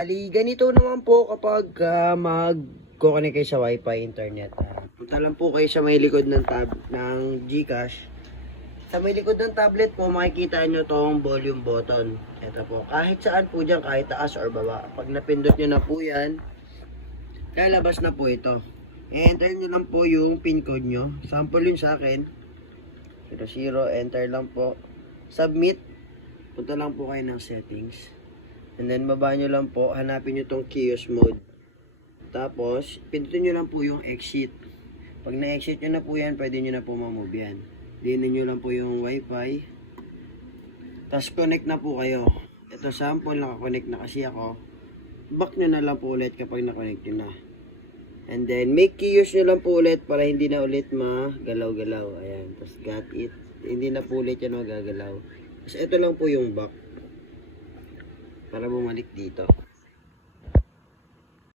Ali, ganito naman po kapag mag-connect kayo sa Wi-Fi internet. Punta lang po kayo sa may likod ng ng GCash. Sa may likod ng tablet po, makikita nyo tong volume button. Ito po, kahit saan po dyan, kahit taas or baba. Pag napindot nyo na po yan, lalabas na po ito. Enter nyo lang po yung pin code nyo. Sample yun sa akin. 00, enter lang po. Submit. Punta lang po kayo ng settings. And then, baba nyo lang po, hanapin nyo tong kiosk mode. Tapos, pindutin nyo lang po yung exit. Pag na-exit nyo na po yan, pwede nyo na po mamove yan. Dinan nyo lang po yung wifi. Tapos, connect na po kayo. Ito sample, nakakonect na kasi ako. Back nyo na lang po ulit kapag na-connect nyo na. And then, make kiosk nyo lang po ulit para hindi na ulit magalaw-galaw. Ayan, tapos got it. Hindi na po ulit yan magagalaw. Tapos, ito lang po yung back. Para bumalik dito.